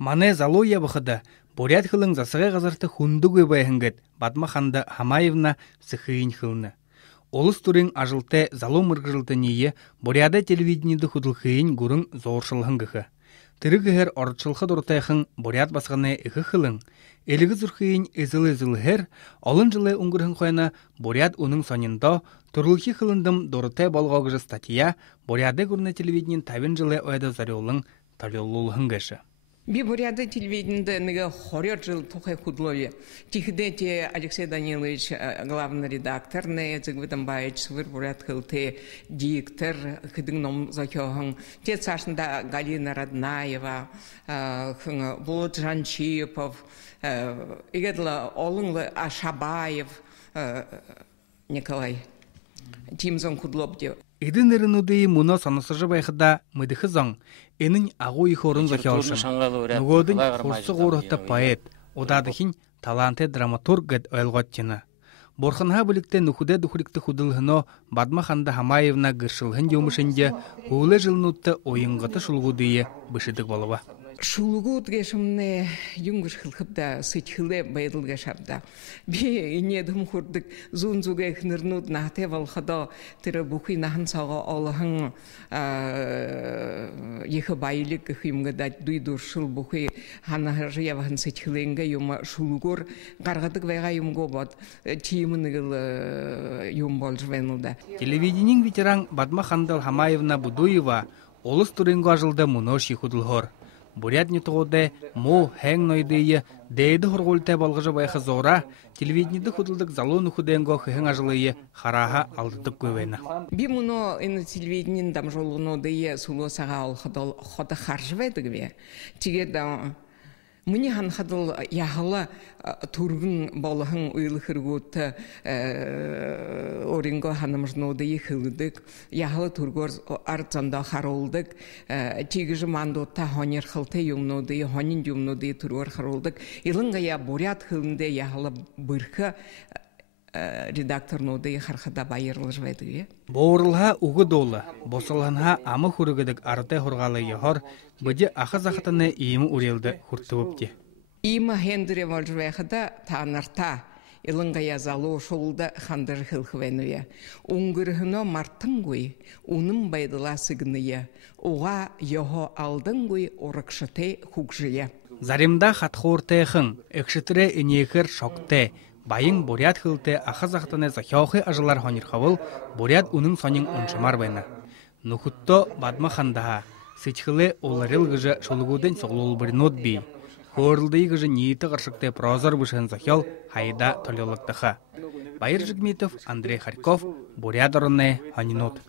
Мане залуя бахада бурят хылың засыгай газарты хүндүгөй байхангат Бадма ханда Хамаевна сыхыйын хылны. Олыс турин ажылте залу мыргыжылты ие буряда телевидениеды худылхыйын гурын зоршылхынгыхы. Тырыгыхер орчылхы дуртайхын бурят басғаны ихы хылың. Элігі зүрхыйын изыл-изыл-хер, олын жылы уңгырхын қойна бурят уның сонында турылхи хылындым дуртай болғағыжы статья буряды гурны телевидениен тавин жылы ойда зарёлың талёллылхынгышы. Би буряды телевидениеда нэгэ хорёт жыл тухай худлове. Тихдете Алексей Данилович, главный редактор, не Загвидамбаевич, свыр бурят хылты, диктор, хыдың ном захёхын. Те цашында Галина Роднаева, Волод Жанчипов, игедла Олынлы Ашабаев, Николай. Тимзон худлобде. Идин иринуды муно санысыжы байхыда мыдыхы зон, энін ағу их орын захиалшын. Нүгодын құрсы ғорықты поэт, одадыхин таланты драматург гэд ойлғаттины. Борхынға білікті нүхуде дұхырикті худылғыно Бадма ханда Хамаевна гыршылғын деумышынде ғулы жылнутты ойынғыты шулғудыйы бішідік болуа. Шулгут гешмне юнгуш хылхыбда сычхыле байдыл гешабда. Би инедым хурдык зунзуге хнырнут нахте валхада тыры бухи нахан сага алахын ехы байлык хымгада дуйдуршыл бухи ханахыржы явахан сычхыленге юма шулгур гаргадык вайга юмго бот тиимынығыл юм болж венылда. Телевидениен ветеран Бадма ханда Хамаевна Будуева олыс туринго ажылды муноши худылхор. Бурят нетуғуды му хэң нойдыйы дейді хұрғылтай балғыжы байқы зора телевидениеды худылдық залу нүхуденго хэң ажылыйы хараға алдыдық көвені. Би мұно телевидениен дам жолғыны дыйы сулу саға алхадал ходы харжывайдығве. Тегерді Мuni han hadal yahala turgun balahın uylıhırgut oringo hanımıznoda yıkıldık. Yahala turgor artsanda haroldık. Çigijı mandotta hanyer xıltı yumnoda, hanin yumnoda turgor haroldık. Ilınga ya buryat hılında yahala bırkı редактор ноды хархада байырлы жвайды. Боорылха угы долы, босылханха амы хүрігідік арты хұрғалы ехор, бұде ақы зақытыны иімі үрелді хүртібіпте. Иімі хендіре валжвайхада танарта, илынға язалы шолда хандар хылхвенуя. Уңгырхыно мартын гой, уным байдыла сыгыныя. Оға йохо алдын гой орықшыте хугжия. Заримда хатхортайхын, экшітірі инекер шокте, Байын бурят хылты ахазақтыны захиохы ажылар хонирхавыл, бурят унын сонин уншамар байна. Нухутто Бадма хандаха, сычхылы оларыл гыжы шулгудын соғлул бір нот бей. Хорылды гыжы ниеті ғыршыкты прозор бішін захиол хайда толелықтыха. Байыр Жигмитов, Андрей Харьков, бурят орынны хонинот.